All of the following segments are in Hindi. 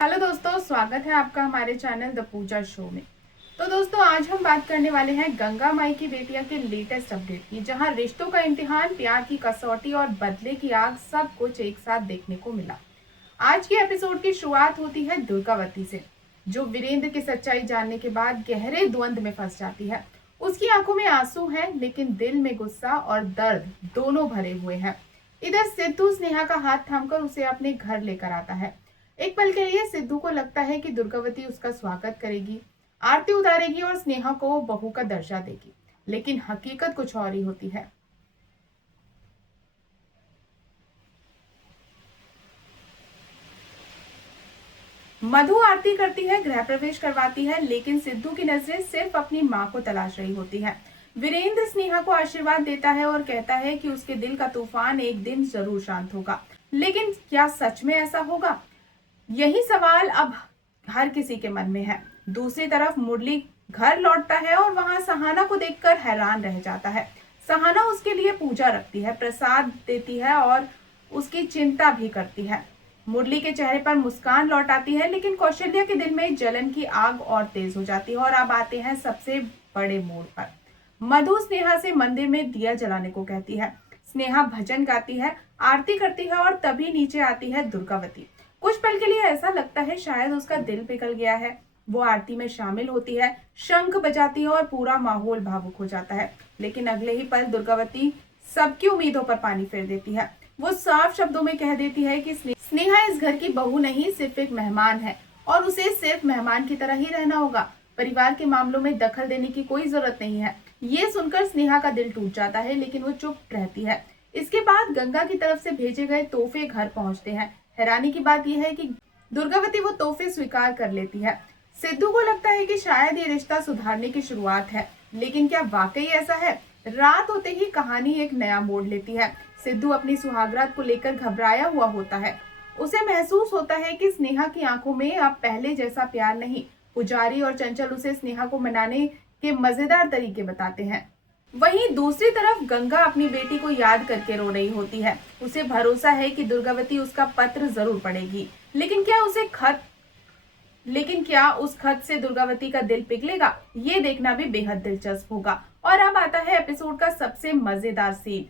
हेलो दोस्तों, स्वागत है आपका हमारे चैनल द पूजा शो में। तो दोस्तों, आज हम बात करने वाले हैं गंगा माई की बेटियां के लेटेस्ट अपडेट की, जहां रिश्तों का इम्तिहान, प्यार की कसौटी और बदले की आग सब कुछ एक साथ देखने को मिला। आज की एपिसोड की शुरुआत होती है दुर्गावती से, जो वीरेंद्र की सच्चाई जानने के बाद गहरे द्वंद में फंस जाती है। उसकी आंखों में आंसू हैं, लेकिन दिल में गुस्सा और दर्द दोनों भरे हुए हैं। इधर सिद्धू स्नेहा का हाथ थामकर उसे अपने घर लेकर आता है। एक पल के लिए सिद्धू को लगता है कि दुर्गावती उसका स्वागत करेगी, आरती उतारेगी और स्नेहा को बहू का दर्जा देगी, लेकिन हकीकत कुछ और ही होती है। मधु आरती करती है, गृह प्रवेश करवाती है, लेकिन सिद्धू की नजरें सिर्फ अपनी माँ को तलाश रही होती है। वीरेंद्र स्नेहा को आशीर्वाद देता है और कहता है कि उसके दिल का तूफान एक दिन जरूर शांत होगा, लेकिन क्या सच में ऐसा होगा? यही सवाल अब हर किसी के मन में है। दूसरी तरफ मुरली घर लौटता है और वहां सहाना को देखकर हैरान रह जाता है। सहाना उसके लिए पूजा रखती है, प्रसाद देती है और उसकी चिंता भी करती है। मुरली के चेहरे पर मुस्कान लौट आती है, लेकिन कौशल्या के दिल में जलन की आग और तेज हो जाती है। और अब आते हैं सबसे बड़े मोड़ पर। मधु स्नेहा से मंदिर में दिया जलाने को कहती है। स्नेहा भजन गाती है, आरती करती है और तभी नीचे आती है दुर्गावती। कुछ पल के लिए ऐसा लगता है शायद उसका दिल पिघल गया है। वो आरती में शामिल होती है, शंख बजाती है और पूरा माहौल भावुक हो जाता है। लेकिन अगले ही पल दुर्गावती सबकी उम्मीदों पर पानी फेर देती है। वो साफ शब्दों में कह देती है कि स्नेहा इस घर की बहू नहीं, सिर्फ एक मेहमान है और उसे सिर्फ मेहमान की तरह ही रहना होगा। परिवार के मामलों में दखल देने की कोई जरूरत नहीं है। ये सुनकर स्नेहा का दिल टूट जाता है, लेकिन वो चुप रहती है। इसके बाद गंगा की तरफ से भेजे गए तोहफे घर पहुंचते हैं। हैरानी की बात यह है कि दुर्गावती वो तोहफे स्वीकार कर लेती है। सिद्धू को लगता है कि शायद ये रिश्ता सुधारने की शुरुआत है, लेकिन क्या वाकई ऐसा है? रात होते ही कहानी एक नया मोड़ लेती है। सिद्धू अपनी सुहागरात को लेकर घबराया हुआ होता है। उसे महसूस होता है कि स्नेहा की आंखों में अब पहले जैसा प्यार नहीं। पुजारी और चंचल उसे स्नेहा को मनाने के मजेदार तरीके बताते हैं। वहीं दूसरी तरफ गंगा अपनी बेटी को याद करके रो रही होती है। उसे भरोसा है कि दुर्गावती उसका पत्र जरूर पढ़ेगी, लेकिन क्या उस खत से दुर्गावती का दिल पिघलेगा? ये देखना भी बेहद दिलचस्प होगा। और अब आता है एपिसोड का सबसे मजेदार सीन।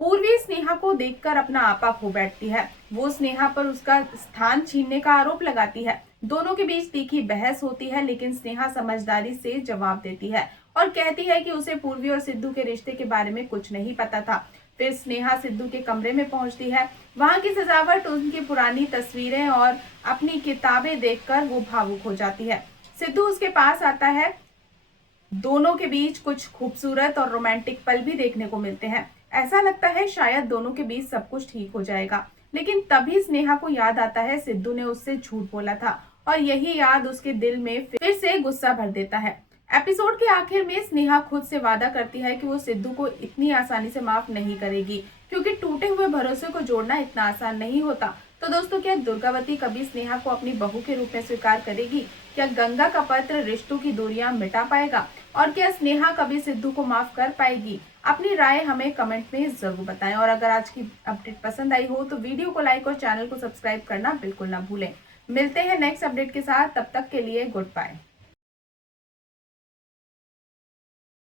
पूर्वी स्नेहा को देखकर अपना आपा खो बैठती है। वो स्नेहा पर उसका स्थान छीनने का आरोप लगाती है। दोनों के बीच तीखी बहस होती है, लेकिन स्नेहा समझदारी से जवाब देती है और कहती है कि उसे पूर्वी और सिद्धू के रिश्ते के बारे में कुछ नहीं पता था। फिर स्नेहा सिद्धू के कमरे में पहुंचती है। वहां की सजावट, उनकी पुरानी तस्वीरें और अपनी किताबें देखकर वो भावुक हो जाती है। सिद्धू उसके पास आता है। दोनों के बीच कुछ खूबसूरत और रोमांटिक पल भी देखने को मिलते हैं। ऐसा लगता है शायद दोनों के बीच सब कुछ ठीक हो जाएगा, लेकिन तभी स्नेहा को याद आता है सिद्धू ने उससे झूठ बोला था और यही याद उसके दिल में फिर से गुस्सा भर देता है। एपिसोड के आखिर में स्नेहा खुद से वादा करती है कि वो सिद्धू को इतनी आसानी से माफ नहीं करेगी, क्योंकि टूटे हुए भरोसे को जोड़ना इतना आसान नहीं होता। तो दोस्तों, क्या दुर्गावती कभी स्नेहा को अपनी बहू के रूप में स्वीकार करेगी? क्या गंगा का पत्र रिश्तों की दूरियां मिटा पाएगा? और क्या स्नेहा कभी सिद्धू को माफ कर पाएगी? अपनी राय हमें कमेंट में जरूर बताएं। और अगर आज की अपडेट पसंद आई हो तो वीडियो को लाइक और चैनल को सब्सक्राइब करना बिल्कुल ना भूलें। मिलते हैं नेक्स्ट अपडेट के साथ, तब तक के लिए गुड बाय।